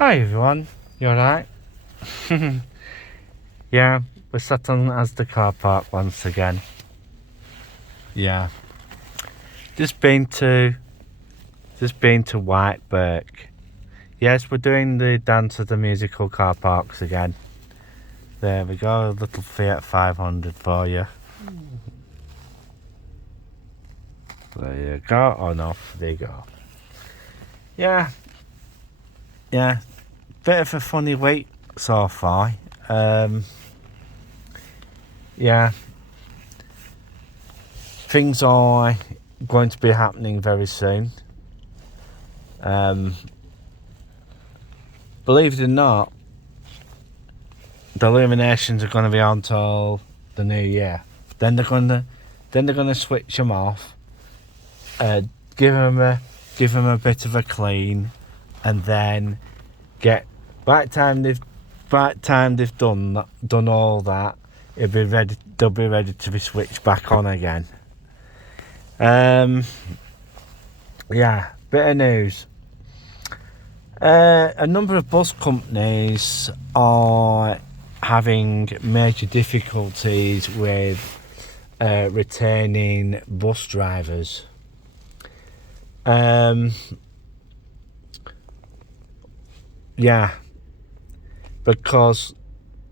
Hi everyone, you alright? Yeah, we're sat on Asda car park once again. Yeah. Just been to White Birk. Yes, we're doing the Dance of the Musical car parks again. There we go, a little Fiat 500 for you. There you go. Oh no, there you go. Yeah. Bit of a funny week so far. Yeah. Things are going to be happening very soon. Believe it or not, the illuminations are going to be on till the new year. Then they're going to switch them off, give them a bit of a clean, and then by the time they've done all that, they'll be ready to be switched back on again. Yeah, bit of news. A number of bus companies are having major difficulties with retaining bus drivers. Yeah, because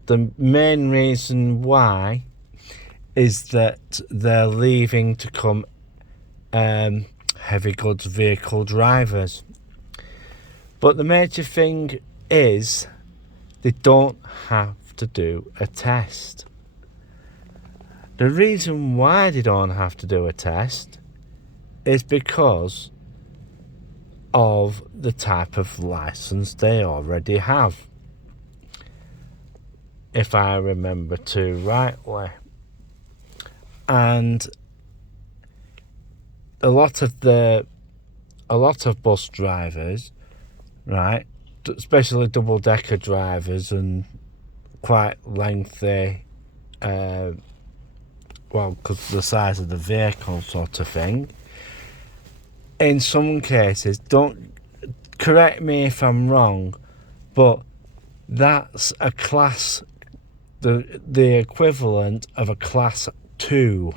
the main reason why is that they're leaving to come heavy goods vehicle drivers. But the major thing is they don't have to do a test. The reason why they don't have to do a test is because of the type of license they already have. If I remember too rightly. And a lot of bus drivers, right, especially double-decker drivers and quite lengthy, because of the size of the vehicle sort of thing, in some cases, don't correct me if I'm wrong, but that's a class, the equivalent of a class 2.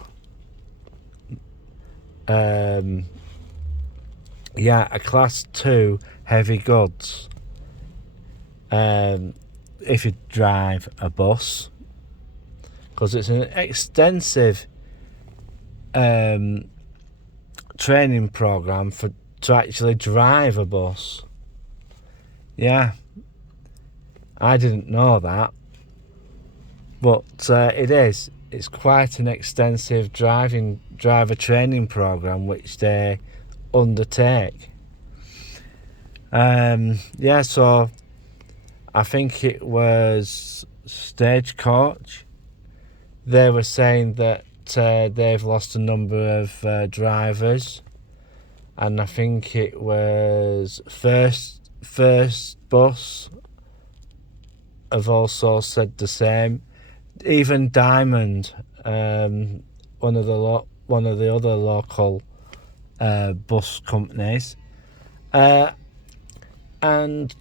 A class 2 heavy goods. If you drive a bus, because it's an extensive training program to actually drive a bus. Yeah, I didn't know that, but it is. It's quite an extensive driver training program which they undertake. So I think it was Stagecoach. They were saying that they've lost a number of drivers, and I think it was First Bus have also said the same. Even Diamond, one of the other local bus companies, and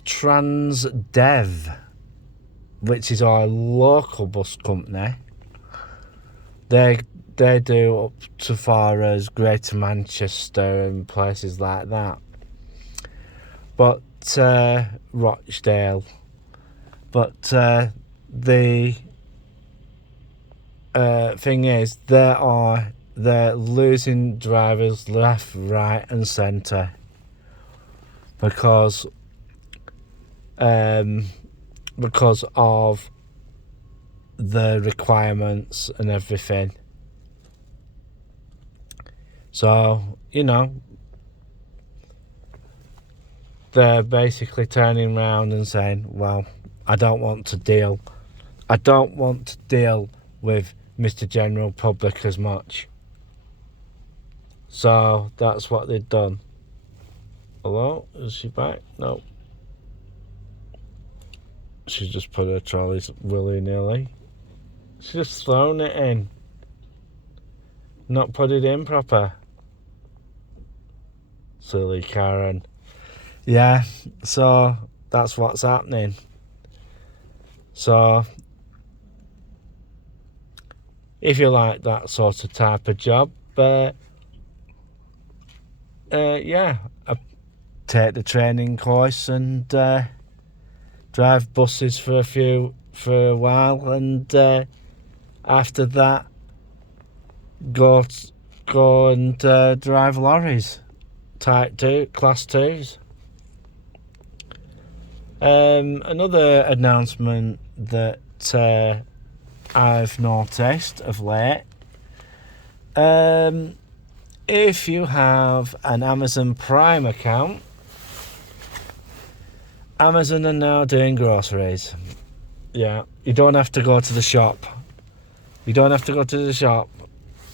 Transdev, which is our local bus company. They do up to far as Greater Manchester and places like that. But Rochdale. But the thing is, they're losing drivers left, right, and centre because of the requirements and everything. So, they're basically turning around and saying, well, I don't want to deal with Mr. General Public as much. So that's what they've done. Hello? Is she back? No. She's just put her trolleys willy-nilly. She's just thrown it in. Not put it in proper. Silly Karen. Yeah, so That's what's happening. So if you like that sort of type of job, yeah, take the training course and drive buses for a while, and after that go and drive lorries, type 2, class 2s. Another announcement that I've noticed of late, if you have an Amazon Prime account, Amazon are now doing groceries. Yeah, you don't have to go to the shop. You don't have to go to the shop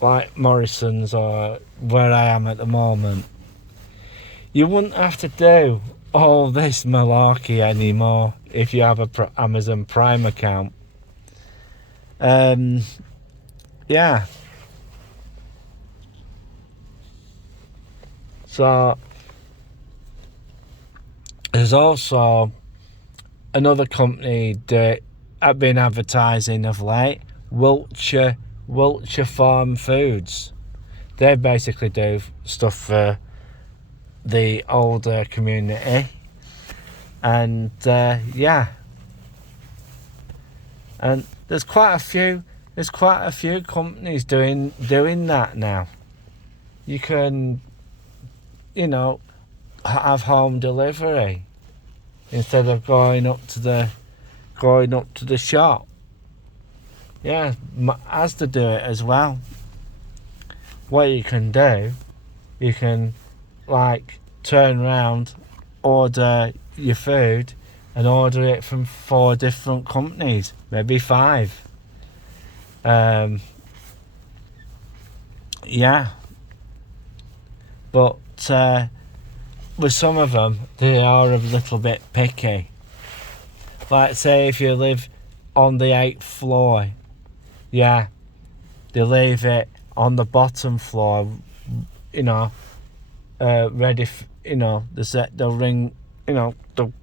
like Morrison's or where I am at the moment. You wouldn't have to do all this malarkey anymore if you have a Amazon Prime account. Yeah. So there's also another company that I've been advertising of late, Wiltshire Farm Foods. They basically do stuff for the older community, and yeah, and there's quite a few companies doing that now. You can, have home delivery instead of going up to the shop. Yeah, Asda do it as well. What you can do, you can turn around, order your food, and order it from 4 different companies, maybe 5. Yeah, but with some of them, they are a little bit picky. Like, say if you live on the 8th floor, yeah, they leave it on the bottom floor, ready. They'll ring. They'll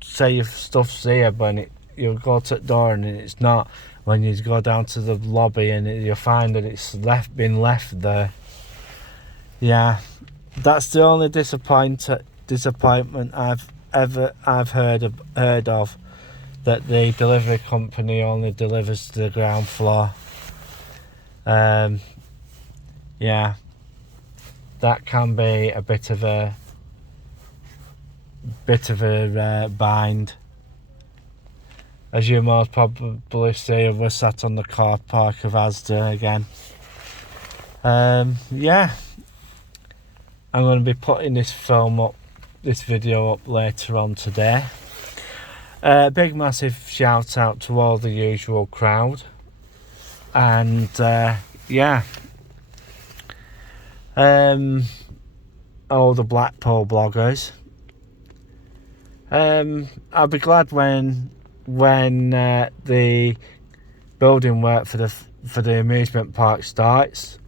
say your stuff's here, but you'll go to the door and it's not. When you go down to the lobby and you'll find that it's been left there. Yeah, that's the only disappointment I've heard of. That the delivery company only delivers to the ground floor. Yeah, that can be a bit of a bind. As you most probably see, we're sat on the car park of Asda again. Yeah, I'm going to be putting this video up later on today. Big massive shout out to all the usual crowd, and yeah, all the Blackpool bloggers. I'll be glad when the building work for the amusement park starts.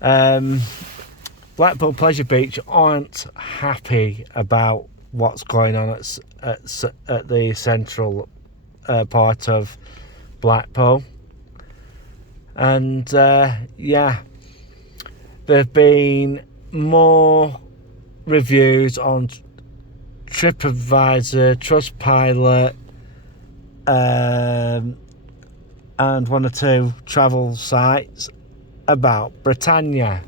Blackpool Pleasure Beach aren't happy about what's going on at the central part of Blackpool, and yeah, there've been more reviews on TripAdvisor, Trustpilot, and 1 or 2 travel sites about Britannia.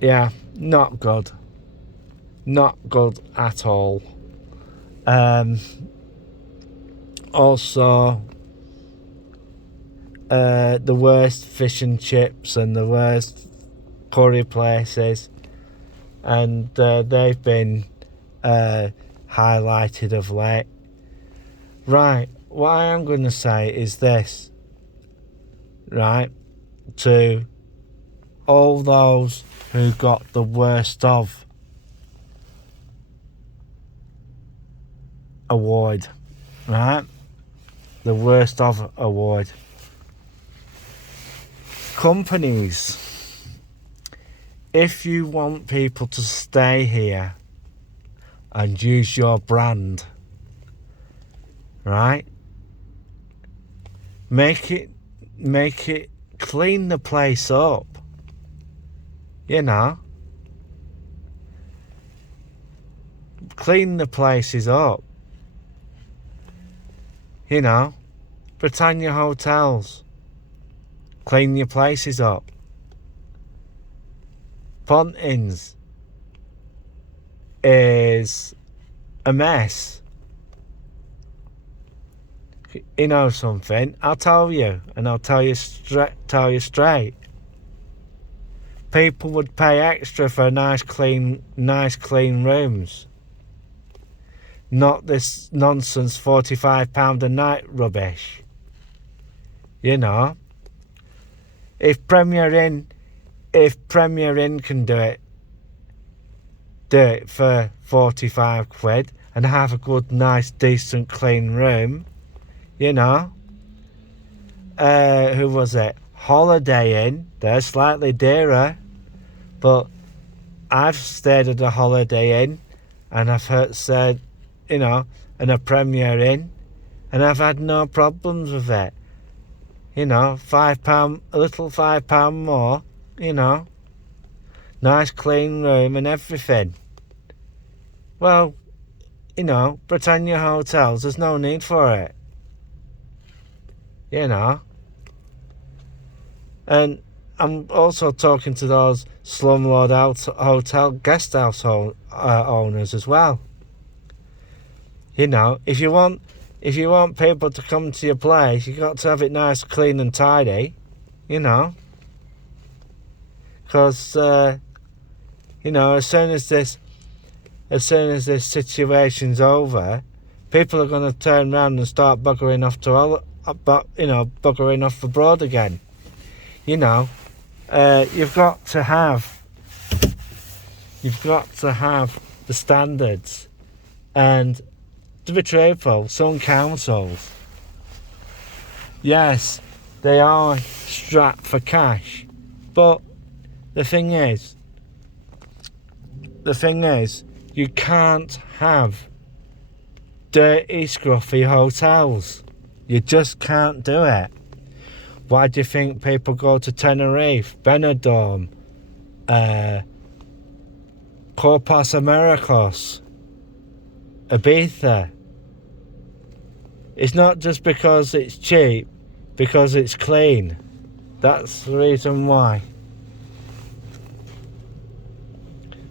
Yeah, not good at all. Also, the worst fish and chips and the worst curry places, and they've been highlighted of late. Right, what I am going to say is this, right, to all those who got the worst of award, right, the worst of award. Companies, if you want people to stay here and use your brand, right? Make it clean the place up. You know? Clean the places up. You know? Britannia Hotels. Clean your places up. Pontins is a mess. You know something? I'll tell you, and I'll tell you straight. People would pay extra for nice clean rooms. Not this nonsense £45 a night rubbish. You know? If Premier Inn can do it for 45 quid and have a good, nice, decent, clean room, you know. Who was it? Holiday Inn. They're slightly dearer, but I've stayed at a Holiday Inn and I've said, you know, and a Premier Inn, and I've had no problems with it. You know, £5, a little £5 more, you know. Nice clean room and everything. Well, you know, Britannia Hotels, there's no need for it. You know. And I'm also talking to those slumlord hotel guest house owners as well. You know, if you want people to come to your place, you got to have it nice, clean and tidy. You know. Because you know, as soon as this situation's over, people are going to turn around and start buggering off buggering off abroad again. You know, you've got to have the standards, and to be truthful, some councils, yes, they are strapped for cash, but the thing is, you can't have dirty, scruffy hotels. You just can't do it. Why do you think people go to Tenerife, Benidorm, Corpus Americos, Ibiza? It's not just because it's cheap, because it's clean. That's the reason why.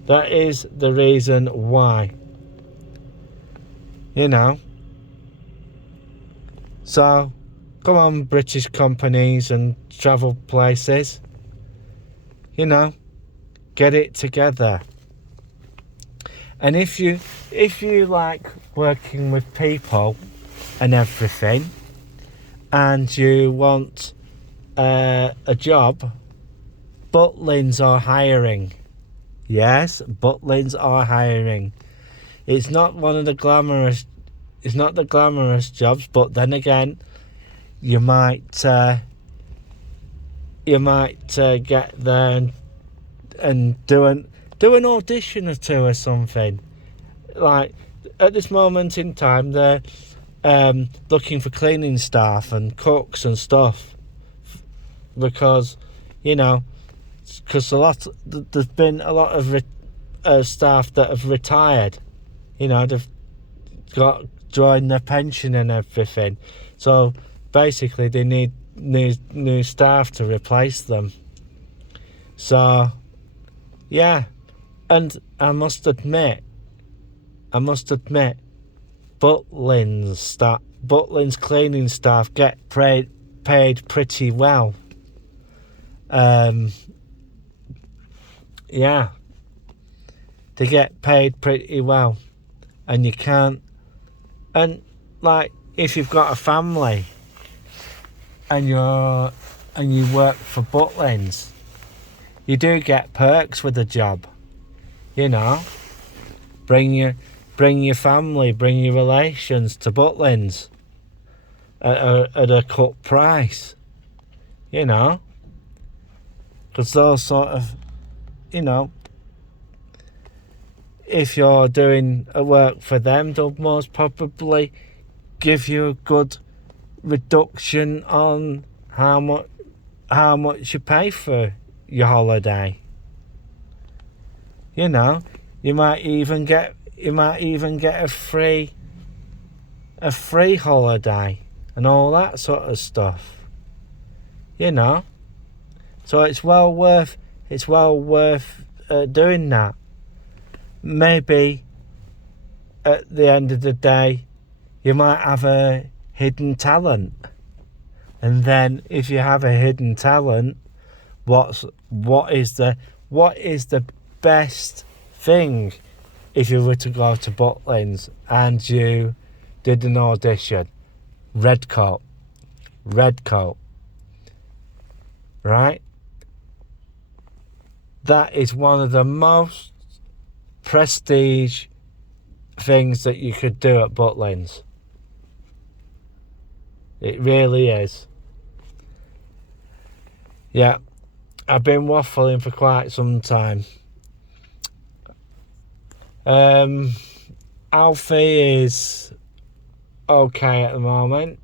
That is the reason why. You know. So, come on, British companies and travel places. You know, get it together. And if you like working with people and everything, and you want a job, Butlins are hiring. Yes, Butlins are hiring. It's not the glamorous jobs, but then again, you might get there and do an audition or two or something. Like at this moment in time, they're looking for cleaning staff and cooks and stuff, because you know, because there's been a lot of staff that have retired. You know, they've got drawing their pension and everything, so basically they need new staff to replace them. So yeah, and I must admit, Butlins cleaning staff get paid pretty well. Yeah, they get paid pretty well, and you can't. And like, if you've got a family and you work for Butlins, you do get perks with the job. You know, bring your family, bring your relations to Butlins at a cut price. You know, because those sort of you know, if you're doing a work for them, they'll most probably give you a good reduction on how much you pay for your holiday. You know, you might even get a free holiday and all that sort of stuff. You know, so it's well worth doing that. Maybe at the end of the day, you might have a hidden talent, and then if you have a hidden talent, what is the best thing if you were to go to Butlins and you did an audition? Redcoat, right? That is one of the most prestige things that you could do at Butlins. It really is. Yeah, I've been waffling for quite some time. Alfie is okay at the moment.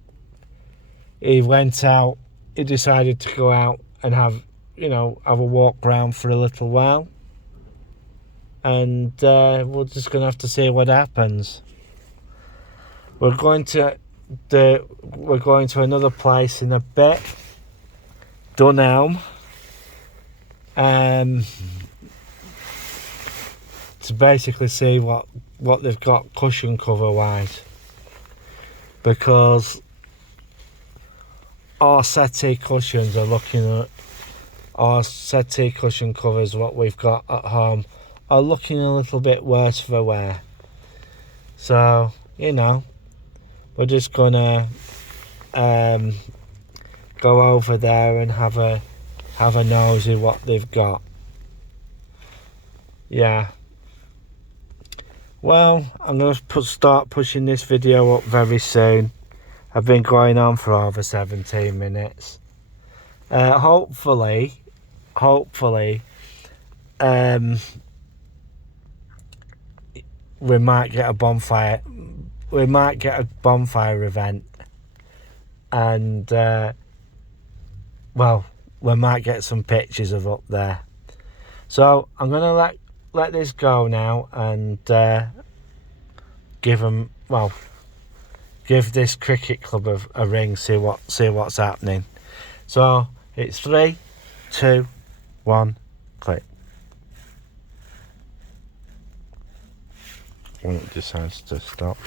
He decided to go out and have a walk round for a little while. And we're just going to have to see what happens. We're going to another place in a bit, Dunelm, to basically see what they've got cushion cover wise, because our settee cushions cushion covers, what we've got at home, are looking a little bit worse for wear. So, we're just gonna go over there and have a nosy what they've got. Yeah. Well, I'm gonna start pushing this video up very soon. I've been going on for over 17 minutes. Hopefully, we might get a bonfire. We might get a bonfire event, and we might get some pictures of up there. So I'm gonna let this go now and give this cricket club a ring. See what's happening. So it's 3, 2, 1, click. When it decides to stop.